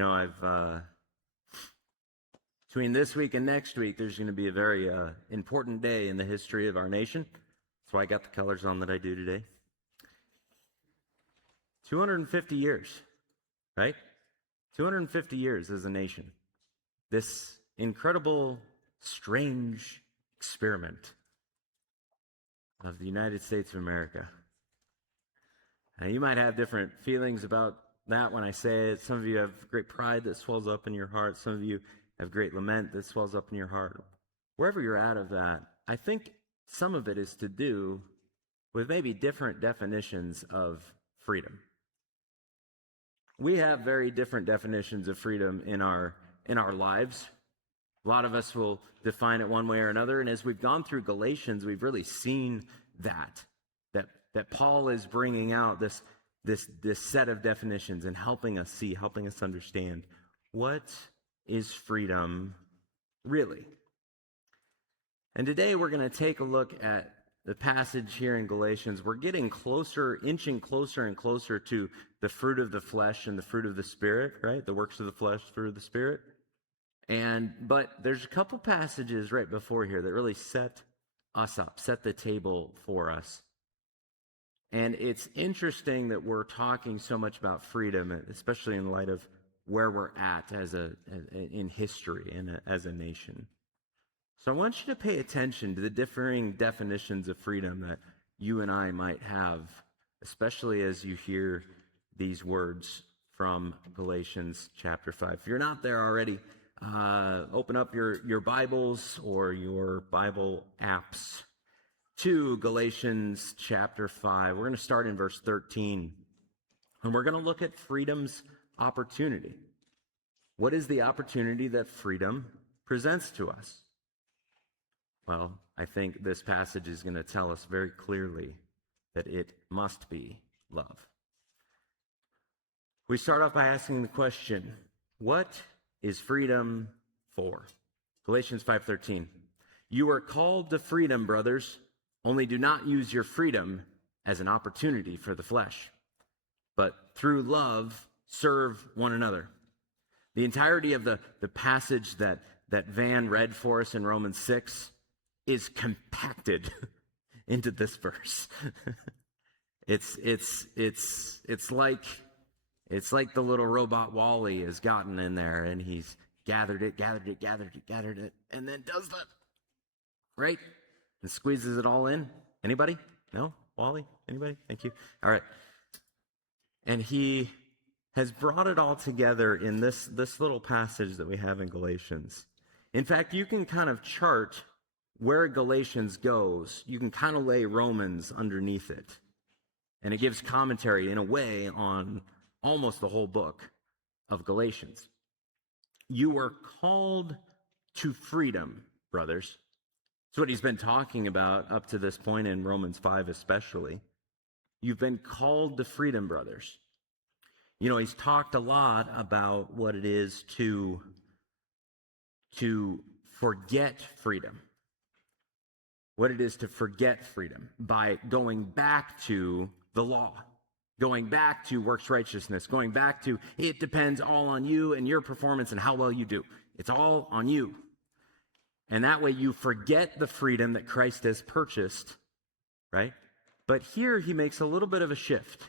I've between this week and next week, there's going to be a very important day in the history of our nation. That's why I got the colors on that I do today. 250 years, right? 250 years as a nation. This incredible, strange experiment of the United States of America. Now, you might have different feelings about that when I say it. Some of you have great pride that swells up in your heart. Some of you have great lament that swells up in your heart. Wherever you're at of that, I think some of it is to do with maybe different definitions of freedom. We have very different definitions of freedom in our lives. A lot of us will define it one way or another, and as we've gone through Galatians, we've really seen that Paul is bringing out this set of definitions and helping us see, helping us understand what is freedom really. And today we're going to take a look at the passage here in Galatians. We're getting closer, inching closer and closer to the fruit of the flesh and the fruit of the Spirit, right? The works of the flesh, fruit of the Spirit. But there's a couple passages right before here that really set us up, set the table for us. And it's interesting that we're talking so much about freedom, especially in light of where we're at in history and as a nation. So I want you to pay attention to the differing definitions of freedom that you and I might have, especially as you hear these words from Galatians chapter 5. If you're not there already, open up your Bibles or your Bible apps to Galatians chapter 5. We're going to start in verse 13, and we're going to look at freedom's opportunity. What is the opportunity that freedom presents to us? Well, I think this passage is going to tell us very clearly that it must be love. We start off by asking the question, what is freedom for? Galatians 5:13. You are called to freedom, brothers. Only do not use your freedom as an opportunity for the flesh, but through love serve one another. The entirety of the passage that Van read for us in Romans 6 is compacted into this verse. It's like the little robot Wally has gotten in there and he's gathered it, and then does that, right? And squeezes it all in. Anybody? No? Wally? Anybody? Thank you. All right. And he has brought it all together in this little passage that we have in Galatians. In fact, you can kind of chart where Galatians goes. You can kind of lay Romans underneath it. And it gives commentary, in a way, on almost the whole book of Galatians. You are called to freedom, brothers. That's what he's been talking about up to this point in Romans 5 especially. You've been called to freedom, brothers. You know, he's talked a lot about what it is to forget freedom. What it is to forget freedom by going back to the law, going back to works righteousness, going back to it depends all on you and your performance and how well you do. It's all on you. And that way you forget the freedom that Christ has purchased, right? But here he makes a little bit of a shift.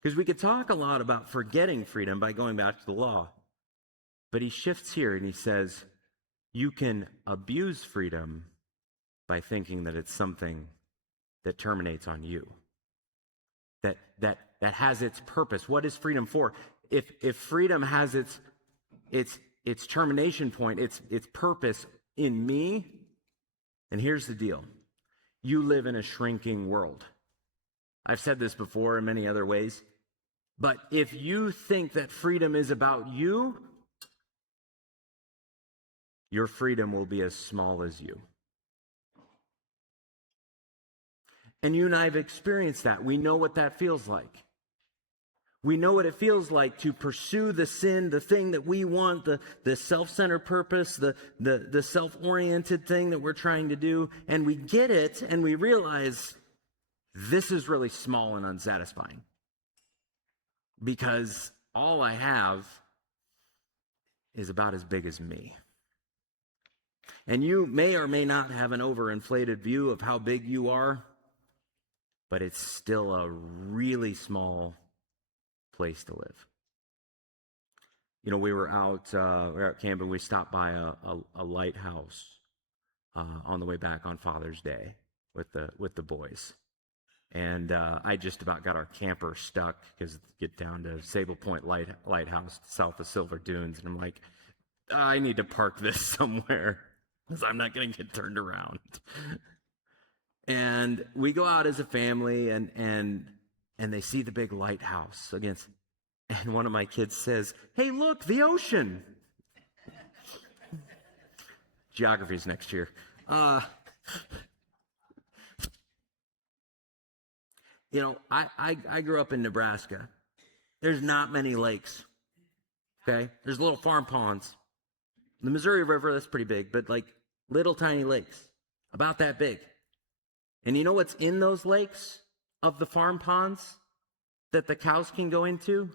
Because we could talk a lot about forgetting freedom by going back to the law. But he shifts here and he says, you can abuse freedom by thinking that it's something that terminates on you. That has its purpose. What is freedom for? If freedom has its termination point, its purpose in me, and here's the deal. You live in a shrinking world. I've said this before in many other ways, but if you think that freedom is about you, your freedom will be as small as you. And you and I have experienced that. We know what that feels like. We know what it feels like to pursue the sin, the thing that we want, the self-centered purpose, the self-oriented thing that we're trying to do. And we get it and we realize this is really small and unsatisfying. Because all I have is about as big as me. And you may or may not have an overinflated view of how big you are, but it's still a really small place to live. You know, we were out camping. We stopped by a lighthouse on the way back on Father's Day with the boys. And I just about got our camper stuck because get down to Sable Point Lighthouse south of Silver Dunes. And I'm like, I need to park this somewhere because I'm not going to get turned around. And we go out as a family and they see the big lighthouse against. And one of my kids says, "Hey, look, the ocean." Geography's next year. You know, I grew up in Nebraska. There's not many lakes, okay? There's little farm ponds. The Missouri River, that's pretty big, but like little tiny lakes, about that big. And you know what's in those lakes of the farm ponds that the cows can go into?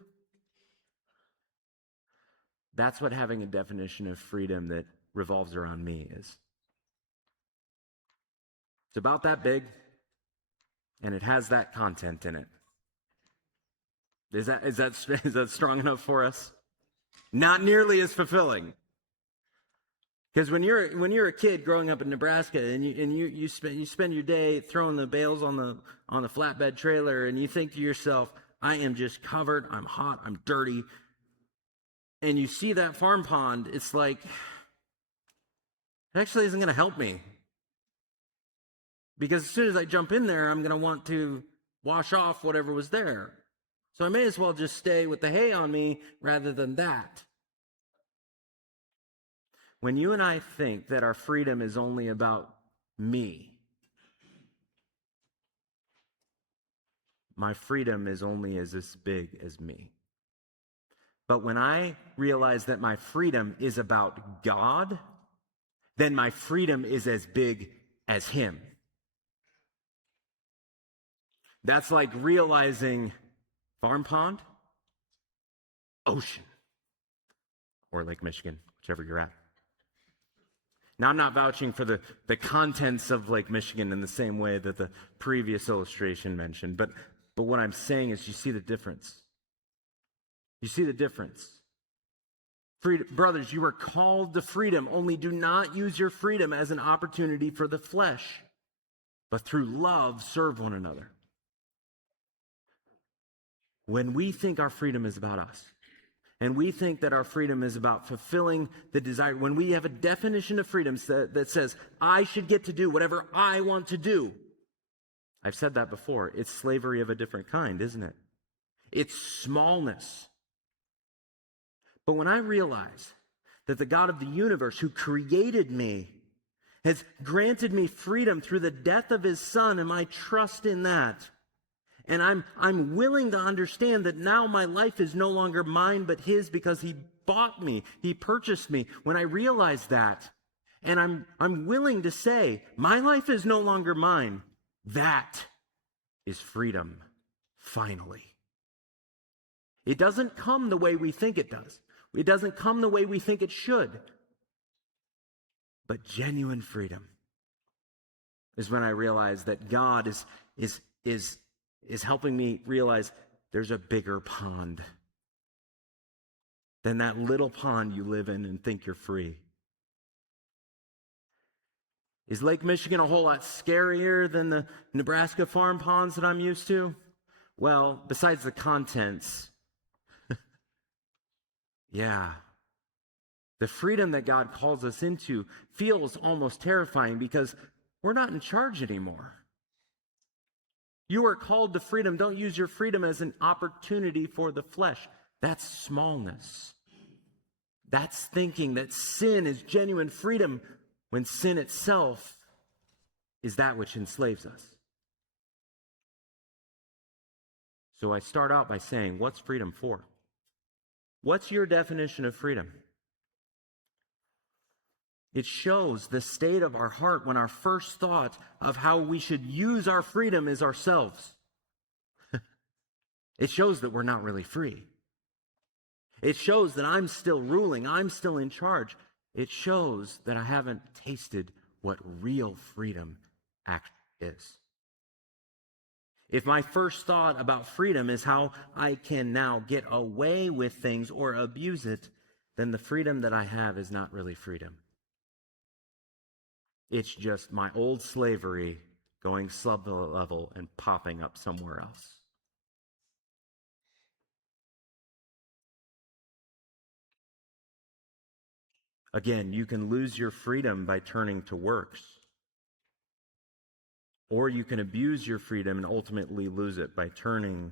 That's what having a definition of freedom that revolves around me is. It's about that big, and it has that content in it. Is that strong enough for us? Not nearly as fulfilling. Because when you're a kid growing up in Nebraska and you spend your day throwing the bales on the flatbed trailer and you think to yourself, I am just covered, I'm hot, I'm dirty. And you see that farm pond, it's like, it actually isn't going to help me. Because as soon as I jump in there, I'm going to want to wash off whatever was there. So I may as well just stay with the hay on me rather than that. When you and I think that our freedom is only about me, my freedom is only as big as me. But when I realize that my freedom is about God, then my freedom is as big as Him. That's like realizing farm pond, ocean, or Lake Michigan, whichever you're at. Now, I'm not vouching for the contents of Lake Michigan in the same way that the previous illustration mentioned, but what I'm saying is you see the difference. You see the difference. Brothers, you are called to freedom, only do not use your freedom as an opportunity for the flesh, but through love serve one another. When we think our freedom is about us, and we think that our freedom is about fulfilling the desire, when we have a definition of freedom that says, I should get to do whatever I want to do, I've said that before, it's slavery of a different kind, isn't it? It's smallness. But when I realize that the God of the universe who created me has granted me freedom through the death of His Son, and I trust in that, and I'm willing to understand that now my life is no longer mine but His because He bought me, He purchased me. When I realize that, and I'm willing to say, my life is no longer mine, that is freedom, finally. It doesn't come the way we think it does. It doesn't come the way we think it should. But genuine freedom is when I realize that God is helping me realize there's a bigger pond than that little pond you live in and think you're free. Is Lake Michigan a whole lot scarier than the Nebraska farm ponds that I'm used to? Well, besides the contents, yeah. The freedom that God calls us into feels almost terrifying because we're not in charge anymore. You are called to freedom. Don't use your freedom as an opportunity for the flesh. That's smallness. That's thinking that sin is genuine freedom when sin itself is that which enslaves us. So I start out by saying, what's freedom for? What's your definition of freedom? It shows the state of our heart when our first thought of how we should use our freedom is ourselves. It shows that we're not really free. It shows that I'm still ruling, I'm still in charge. It shows that I haven't tasted what real freedom actually is. If my first thought about freedom is how I can now get away with things or abuse it, then the freedom that I have is not really freedom. It's just my old slavery going sub-level and popping up somewhere else. Again, you can lose your freedom by turning to works. Or you can abuse your freedom and ultimately lose it by turning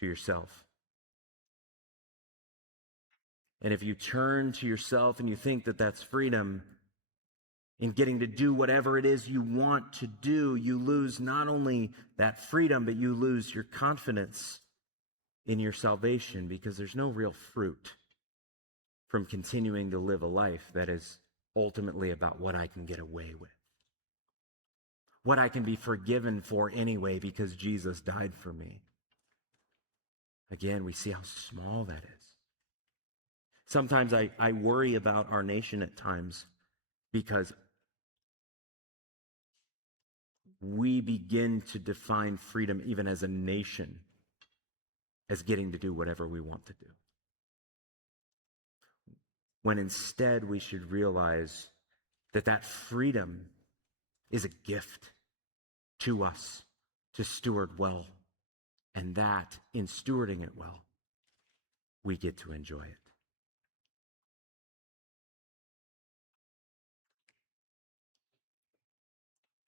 to yourself. And if you turn to yourself and you think that that's freedom in getting to do whatever it is you want to do, you lose not only that freedom, but you lose your confidence in your salvation, because there's no real fruit from continuing to live a life that is ultimately about what I can get away with, what I can be forgiven for anyway because Jesus died for me. Again, we see how small that is. Sometimes I worry about our nation at times because we begin to define freedom even as a nation as getting to do whatever we want to do. When instead we should realize that that freedom is a gift to us to steward well, and that in stewarding it well, we get to enjoy it.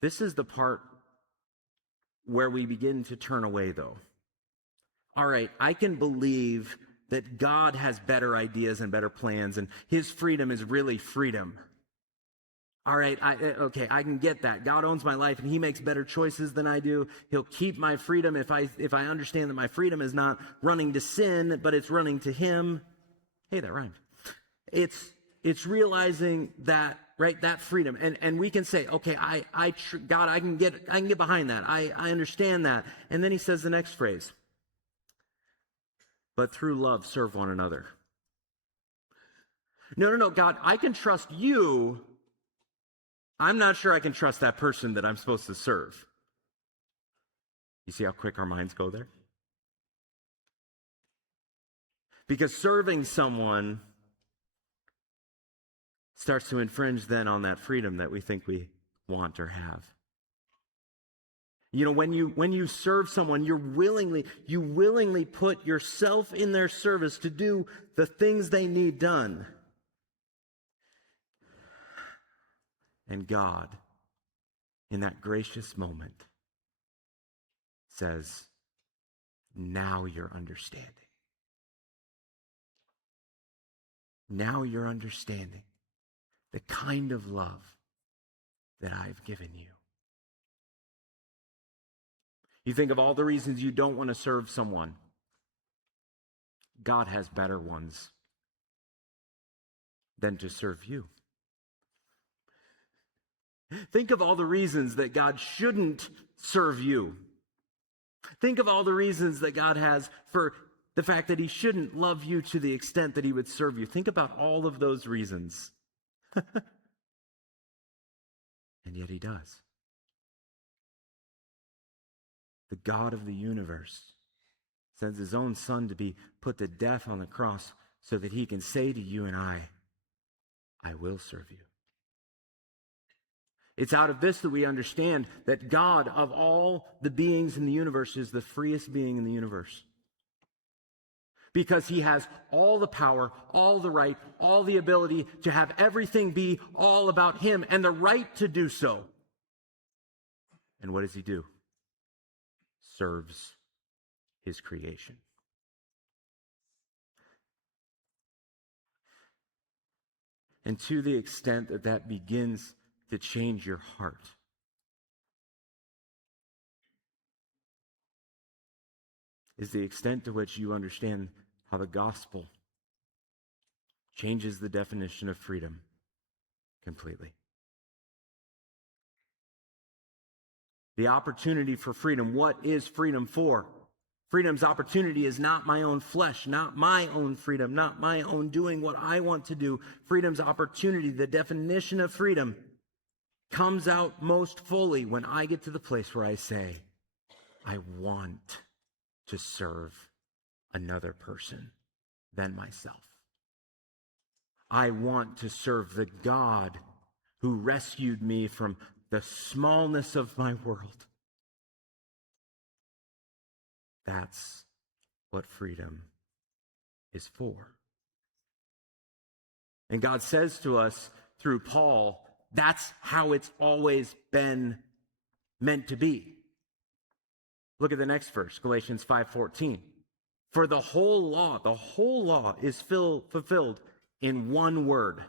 This is the part where we begin to turn away, though. All right, I can believe that God has better ideas and better plans, and his freedom is really freedom. All right, I can get that. God owns my life, and he makes better choices than I do. He'll keep my freedom if I understand that my freedom is not running to sin, but it's running to him. Hey, that rhymed. It's realizing that, right, that freedom. And we can say, okay, God, I can get behind that. I understand that. And then he says the next phrase, but through love serve one another. No, God, I can trust you. I'm not sure I can trust that person that I'm supposed to serve. You see how quick our minds go there? Because serving someone starts to infringe then on that freedom that we think we want or have. You know, when you serve someone, you willingly put yourself in their service to do the things they need done. And God, in that gracious moment, says, now you're understanding. Now you're understanding the kind of love that I've given you. You think of all the reasons you don't want to serve someone. God has better ones than to serve you. Think of all the reasons that God shouldn't serve you. Think of all the reasons that God has for the fact that he shouldn't love you to the extent that he would serve you. Think about all of those reasons. And yet he does. The God of the universe sends his own son to be put to death on the cross so that he can say to you and I will serve you. It's out of this that we understand that God, of all the beings in the universe, is the freest being in the universe. Because he has all the power, all the right, all the ability to have everything be all about him and the right to do so. And what does he do? Serves his creation. And to the extent that that begins to change your heart, is the extent to which you understand how the gospel changes the definition of freedom completely. The opportunity for freedom. What is freedom for? Freedom's opportunity is not my own flesh, not my own freedom, not my own doing what I want to do. Freedom's opportunity, the definition of freedom, comes out most fully when I get to the place where I say, I want to serve another person than myself. I want to serve the God who rescued me from the smallness of my world. That's what freedom is for. And God says to us through Paul, that's how it's always been meant to be. Look at the next verse, Galatians 5:14. For the whole law is fulfilled in one word.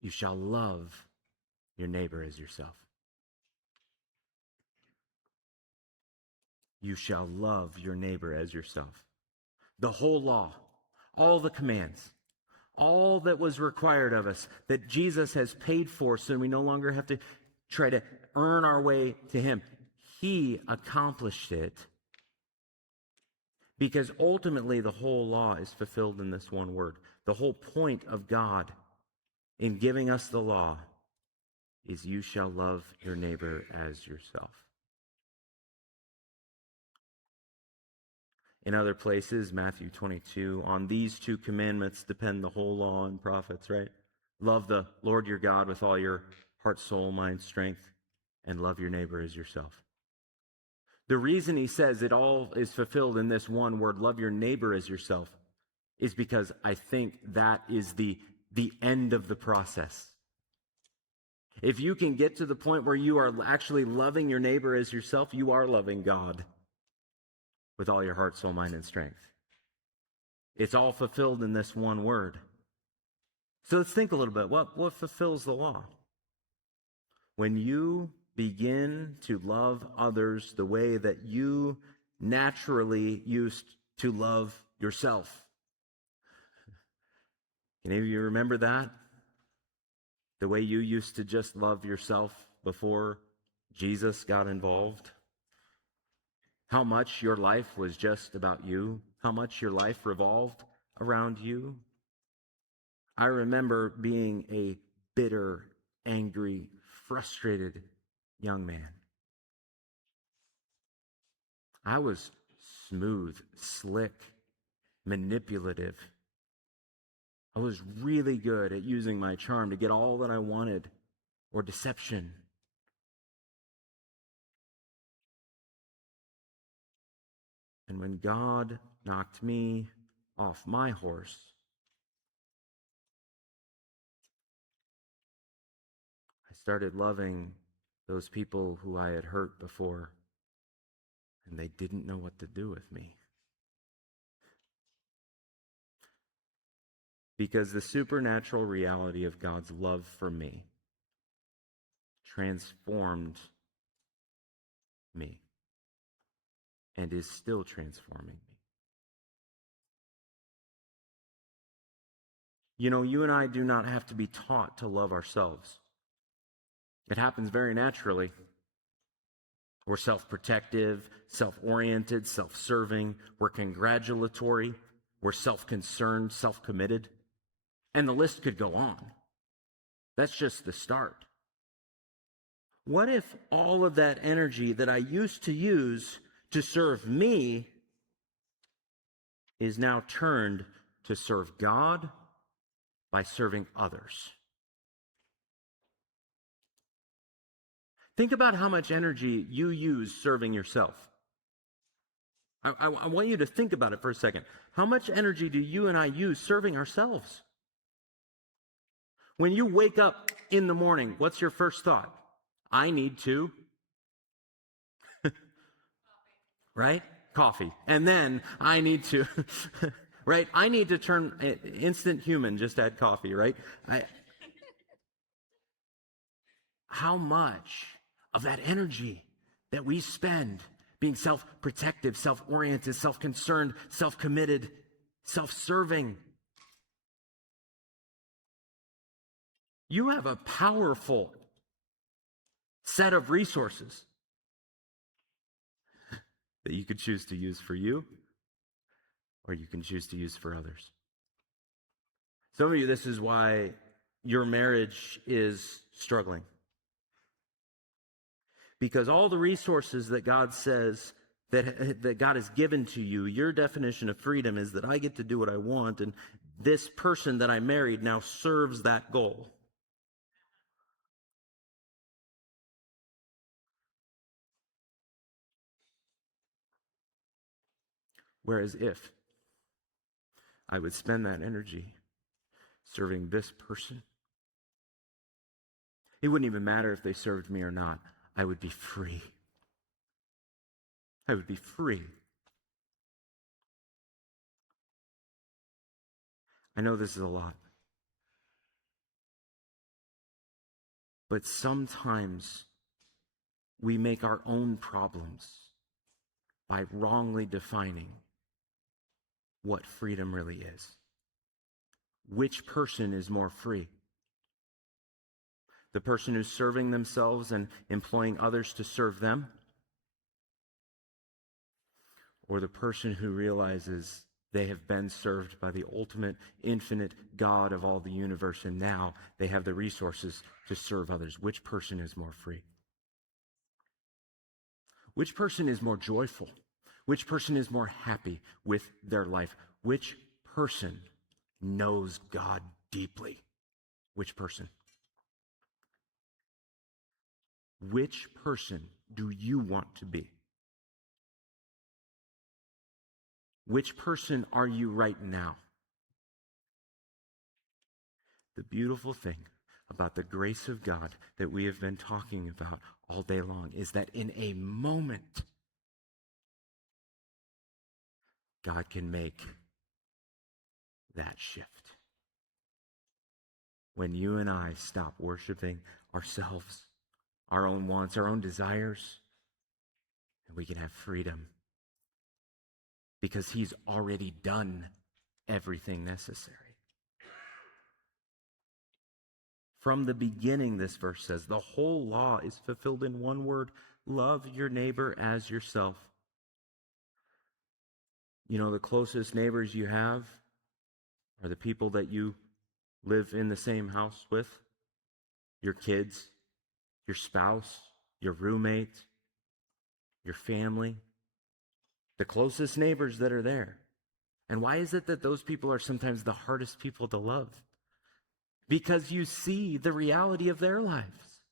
You shall love your neighbor as yourself. You shall love your neighbor as yourself. The whole law, all the commands, all that was required of us, that Jesus has paid for so we no longer have to try to earn our way to him. He accomplished it because ultimately the whole law is fulfilled in this one word. The whole point of God in giving us the law is you shall love your neighbor as yourself. In other places, Matthew 22, on these two commandments depend the whole law and prophets, right? Love the Lord your God with all your heart, soul, mind, strength, and love your neighbor as yourself. The reason he says it all is fulfilled in this one word, love your neighbor as yourself, is because I think that is the end of the process. If you can get to the point where you are actually loving your neighbor as yourself, you are loving God with all your heart, soul, mind, and strength. It's all fulfilled in this one word. So let's think a little bit. What fulfills the law? When you begin to love others the way that you naturally used to love yourself. Can any of you remember that? The way you used to just love yourself before Jesus got involved? How much your life was just about you? How much your life revolved around you? I remember being a bitter, angry, frustrated young man. I was smooth, slick, manipulative. I was really good at using my charm to get all that I wanted, or deception. And when God knocked me off my horse, I started loving those people who I had hurt before, and they didn't know what to do with me. Because the supernatural reality of God's love for me transformed me and is still transforming me. You know, you and I do not have to be taught to love ourselves. It happens very naturally. We're self-protective, self-oriented, self-serving. We're congratulatory. We're self-concerned, self-committed. And the list could go on. That's just the start. What if all of that energy that I used to use to serve me is now turned to serve God by serving others? Think about how much energy you use serving yourself. I want you to think about it for a second. How much energy do you and I use serving ourselves? When you wake up in the morning, what's your first thought? I need to, right? Coffee. And then I need to, right? I need to turn instant human, just add coffee, right? How much of that energy that we spend being self-protective, self-oriented, self-concerned, self-committed, self-serving. You have a powerful set of resources. that you could choose to use for you, or you can choose to use for others. Some of you, this is why your marriage is struggling. Because all the resources that God says that God has given to you, your definition of freedom is that I get to do what I want, and this person that I married now serves that goal. Whereas if I would spend that energy serving this person, it wouldn't even matter if they served me or not. I would be free. I would be free. I know this is a lot. But sometimes we make our own problems by wrongly defining what freedom really is. Which person is more free? The person who's serving themselves and employing others to serve them? Or the person who realizes they have been served by the ultimate, infinite God of all the universe, and now they have the resources to serve others? Which person is more free? Which person is more joyful? Which person is more happy with their life? Which person knows God deeply? Which person? Which person do you want to be? Which person are you right now? The beautiful thing about the grace of God that we have been talking about all day long is that in a moment, God can make that shift. When you and I stop worshiping ourselves, our own wants, our own desires, and we can have freedom because He's already done everything necessary. From the beginning, this verse says, the whole law is fulfilled in one word: love your neighbor as yourself. You know, the closest neighbors you have are the people that you live in the same house with, your kids, your spouse, your roommate, your family, the closest neighbors that are there. And why is it that those people are sometimes the hardest people to love? Because you see the reality of their lives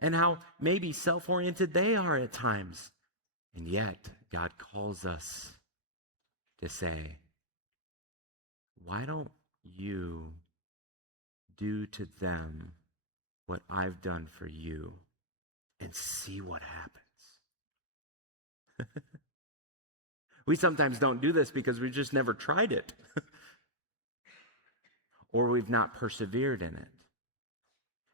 and how maybe self-oriented they are at times. And yet, God calls us to say, why don't you do to them what I've done for you and see what happens? We sometimes don't do this because we've just never tried it or we've not persevered in it.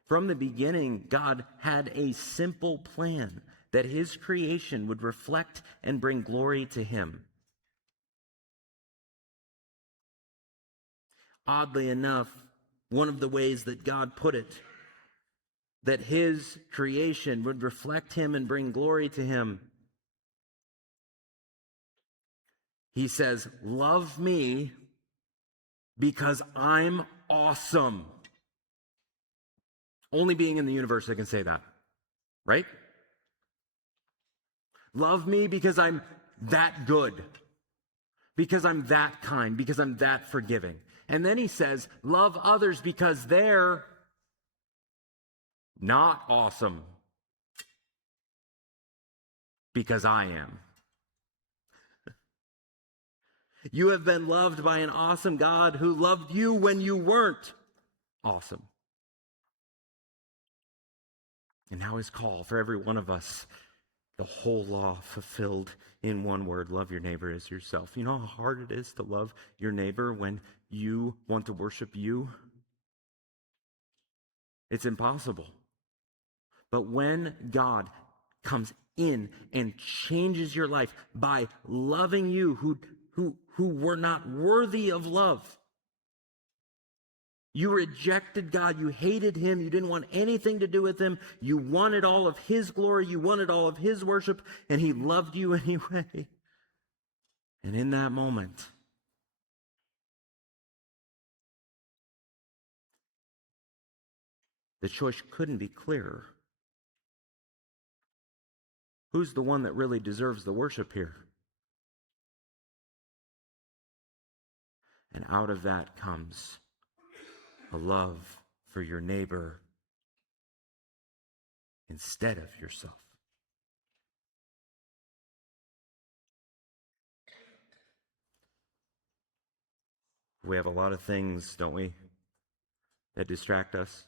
From the beginning, God had a simple plan that His creation would reflect and bring glory to Him. Oddly enough, one of the ways that God put it, that His creation would reflect Him and bring glory to Him, He says, love me because I'm awesome. Only being in the universe that can say that, right? Love me because I'm that good, because I'm that kind, because I'm that forgiving. And then He says, love others because they're not awesome, because I am. You have been loved by an awesome God who loved you when you weren't awesome. And now His call for every one of us, the whole law fulfilled in one word: love your neighbor as yourself. You know how hard it is to love your neighbor when you want to worship you? It's impossible. But when God comes in and changes your life by loving you who were not worthy of love, You rejected God. You hated him. You didn't want anything to do with him. You wanted all of his glory. You wanted all of his worship, and he loved you anyway. And in that moment, the choice couldn't be clearer. Who's the one that really deserves the worship here? And out of that comes a love for your neighbor instead of yourself. We have a lot of things, don't we, that distract us.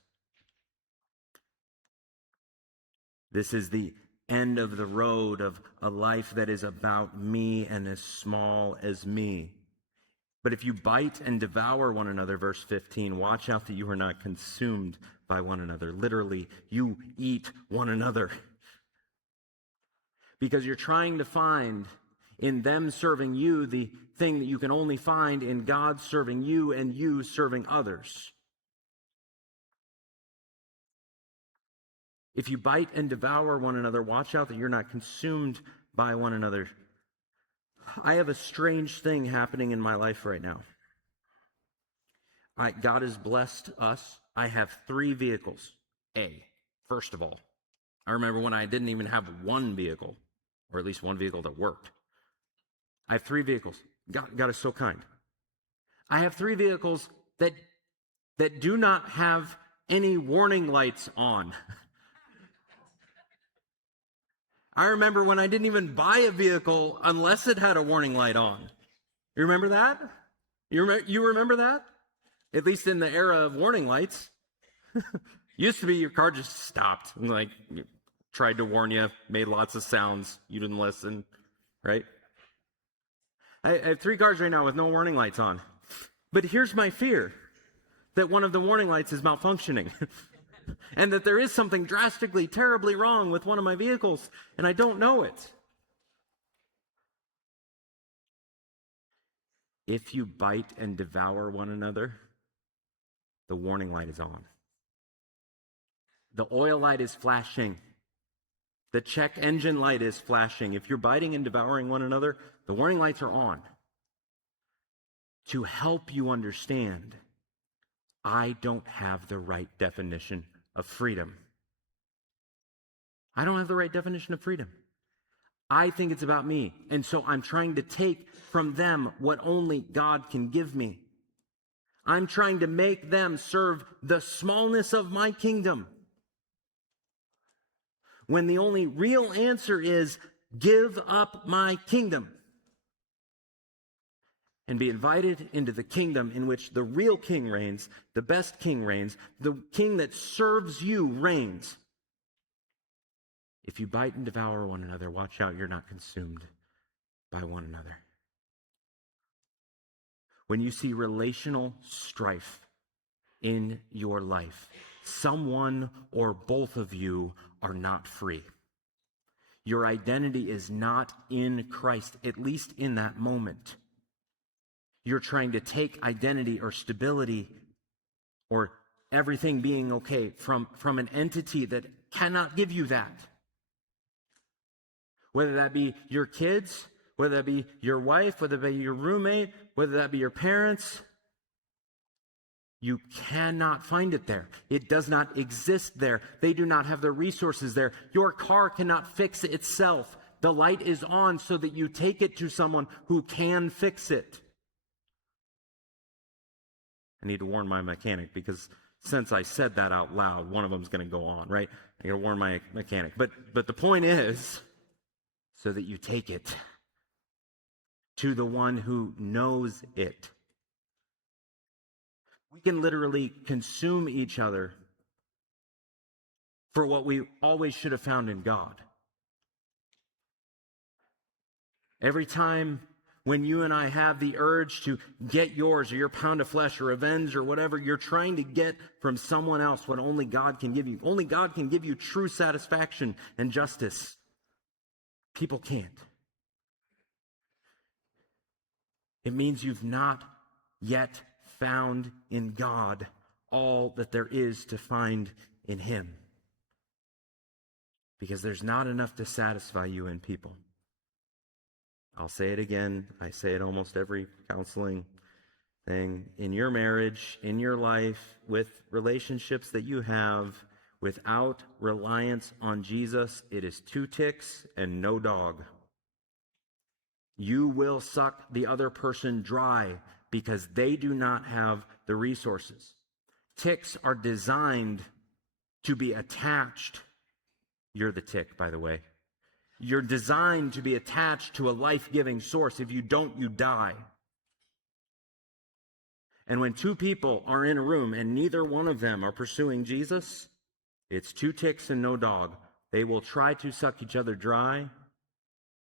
This is the end of the road of a life that is about me and as small as me. But if you bite and devour one another, verse 15, watch out that you are not consumed by one another. Literally, you eat one another. Because you're trying to find in them serving you the thing that you can only find in God serving you and you serving others. If you bite and devour one another, watch out that you're not consumed by one another. I have a strange thing happening in my life right now. God has blessed us. I have 3 vehicles. First of all, I remember when I didn't even have one vehicle, or at least one vehicle that worked. I have 3 vehicles. God is so kind. I have 3 vehicles that do not have any warning lights on. I remember when I didn't even buy a vehicle unless it had a warning light on. You remember that? You remember that? At least in the era of warning lights. Used to be your car just stopped and tried to warn you, made lots of sounds. You didn't listen, right? I have 3 cars right now with no warning lights on. But here's my fear, that one of the warning lights is malfunctioning. And that there is something drastically, terribly wrong with one of my vehicles, and I don't know it. If you bite and devour one another, the warning light is on. The oil light is flashing. The check engine light is flashing. If you're biting and devouring one another, the warning lights are on. To help you understand, I don't have the right definition of freedom. I don't have the right definition of freedom. I think it's about me. And so I'm trying to take from them what only God can give me. I'm trying to make them serve the smallness of my kingdom. When the only real answer is, give up my kingdom and be invited into the kingdom in which the real king reigns, the best king reigns, the king that serves you reigns. If you bite and devour one another, watch out you're not consumed by one another. When you see relational strife in your life, someone or both of you are not free. Your identity is not in Christ, at least in that moment. You're trying to take identity or stability or everything being okay from an entity that cannot give you that. Whether that be your kids, whether that be your wife, whether that be your roommate, whether that be your parents, you cannot find it there. It does not exist there. They do not have the resources there. Your car cannot fix itself. The light is on so that you take it to someone who can fix it. I need to warn my mechanic because since I said that out loud, one of them's going to go on, right? I got to warn my mechanic. But the point is, so that you take it to the one who knows it. We can literally consume each other for what we always should have found in God. Every time when you and I have the urge to get yours or your pound of flesh or revenge or whatever, you're trying to get from someone else what only God can give you. Only God can give you true satisfaction and justice. People can't. It means you've not yet found in God all that there is to find in him. Because there's not enough to satisfy you in people. I'll say it again. I say it almost every counseling thing. In your marriage, in your life, with relationships that you have, without reliance on Jesus, it is 2 ticks and no dog. You will suck the other person dry because they do not have the resources. Ticks are designed to be attached. You're the tick, by the way. You're designed to be attached to a life-giving source. If you don't, you die. And when 2 people are in a room and neither one of them are pursuing Jesus, it's 2 ticks and no dog. They will try to suck each other dry,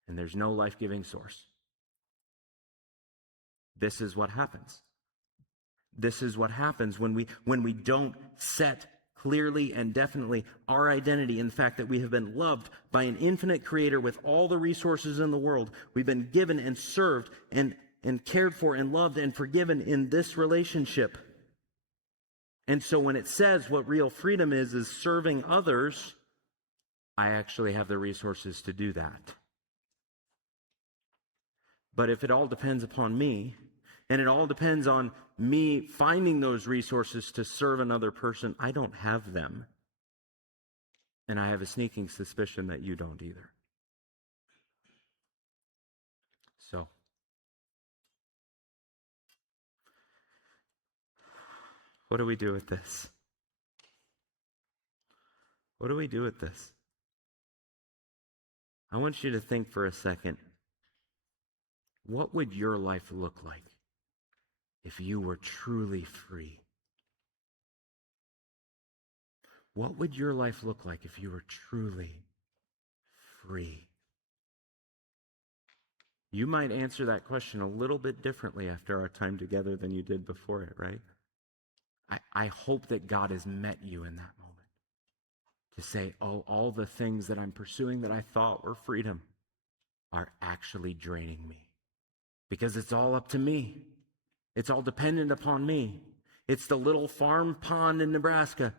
and there's no life-giving source. This is what happens. This is what happens when we don't set clearly and definitely our identity in the fact that we have been loved by an infinite creator with all the resources in the world. We've been given and served and cared for and loved and forgiven in this relationship. And so when it says what real freedom is serving others, I actually have the resources to do that. But if it all depends upon me, and it all depends on me finding those resources to serve another person, I don't have them. And I have a sneaking suspicion that you don't either. So, what do we do with this? What do we do with this? I want you to think for a second. What would your life look like if you were truly free? What would your life look like if you were truly free? You might answer that question a little bit differently after our time together than you did before it, right? I hope that God has met you in that moment to say, oh, all the things that I'm pursuing that I thought were freedom are actually draining me because it's all up to me. It's all dependent upon me. It's the little farm pond in Nebraska.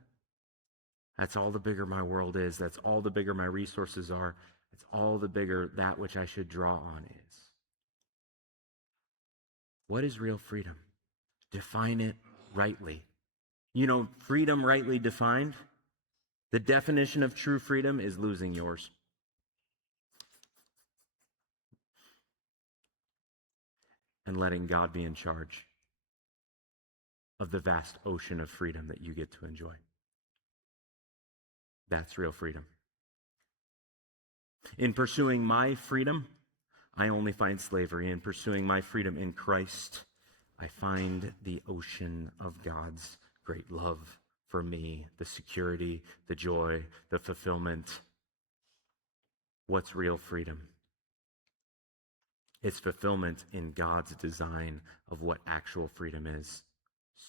That's all the bigger my world is. That's all the bigger my resources are. It's all the bigger that which I should draw on is. What is real freedom? Define it rightly. You know, freedom rightly defined, the definition of true freedom is losing yours. And letting God be in charge of the vast ocean of freedom that you get to enjoy. That's real freedom. In pursuing my freedom, I only find slavery. In pursuing my freedom in Christ, I find the ocean of God's great love for me, the security, the joy, the fulfillment. What's real freedom? It's fulfillment in God's design of what actual freedom is.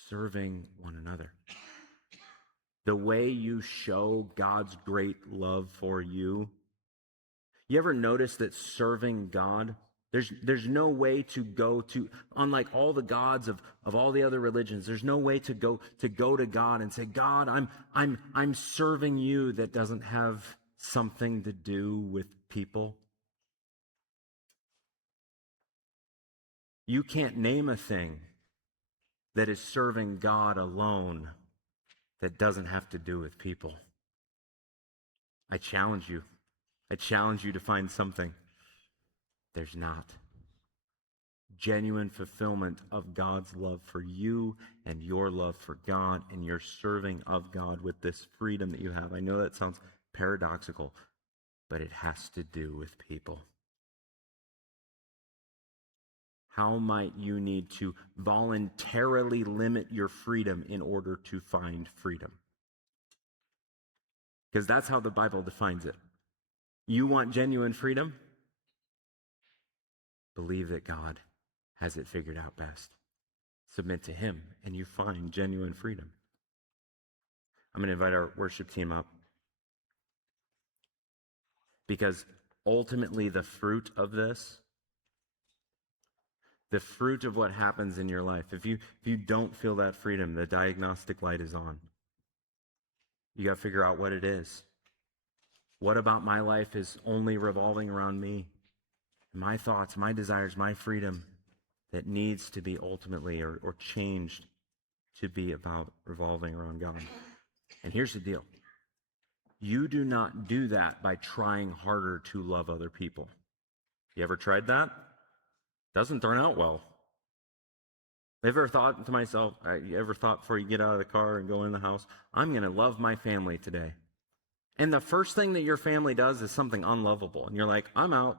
Serving one another. The way you show God's great love for you. You ever notice that serving God, there's no way to go to, unlike all the gods of all the other religions, there's no way to go to God and say, God, I'm serving you, that doesn't have something to do with people. You can't name a thing that is serving God alone that doesn't have to do with people. I challenge you. I challenge you to find something. There's not. Genuine fulfillment of God's love for you and your love for God and your serving of God with this freedom that you have. I know that sounds paradoxical, but it has to do with people. How might you need to voluntarily limit your freedom in order to find freedom? Because that's how the Bible defines it. You want genuine freedom? Believe that God has it figured out best. Submit to Him, and you find genuine freedom. I'm going to invite our worship team up. Because ultimately the fruit of this the fruit of what happens in your life. If you don't feel that freedom, the diagnostic light is on. You got to figure out what it is. What about my life is only revolving around me? My thoughts, my desires, my freedom that needs to be ultimately or changed to be about revolving around God. And here's the deal. You do not do that by trying harder to love other people. You ever tried that? Doesn't turn out well. Ever thought to myself, you ever thought before you get out of the car and go in the house, I'm going to love my family today. And the first thing that your family does is something unlovable. And you're like, I'm out.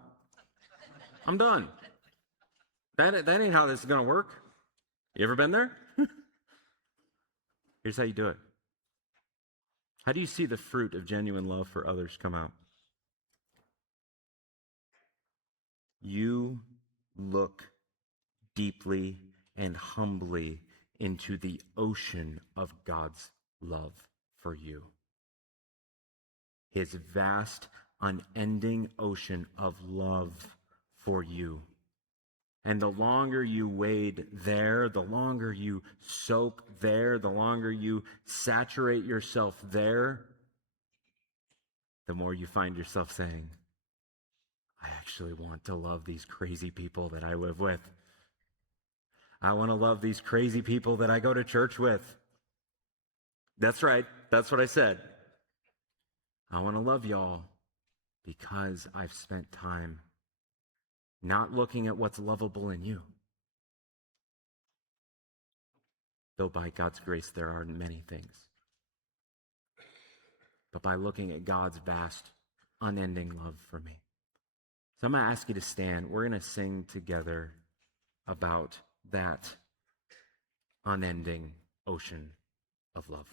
I'm done. That ain't how this is going to work. You ever been there? Here's how you do it. How do you see the fruit of genuine love for others come out? You look deeply and humbly into the ocean of God's love for you. His vast, unending ocean of love for you. And the longer you wade there, the longer you soak there, the longer you saturate yourself there, the more you find yourself saying, I actually want to love these crazy people that I live with. I want to love these crazy people that I go to church with. That's right. That's what I said. I want to love y'all because I've spent time not looking at what's lovable in you. Though by God's grace there are many things. But by looking at God's vast, unending love for me. So I'm going to ask you to stand. We're going to sing together about that unending ocean of love.